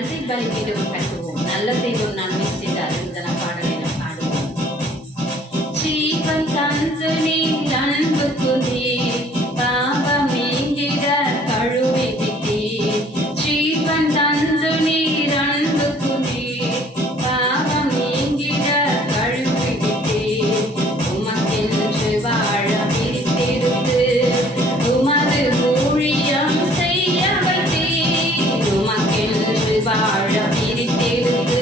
நன்றி பலிபீடம் கட்டுவோம். நல்ல தெய்வம் நன்மை செய்தார். இந்த பாடலை நாம் பாடுவோம். ஜீவன் தந்து நீர் அன்பு நீர் பாவம் நீங்கிட கழுவி விட்டீர். ஜீவன் தந்து நீர் அன்பு நீர் பாவம் நீங்கிட கழுவி விட்டீர். உமக்கென்று வாழ பிரித்தெடுத்து உமது ஊழியம் செய்ய வைத்தீர். உமக்கென்று வாழ பிரித்தெடுத்து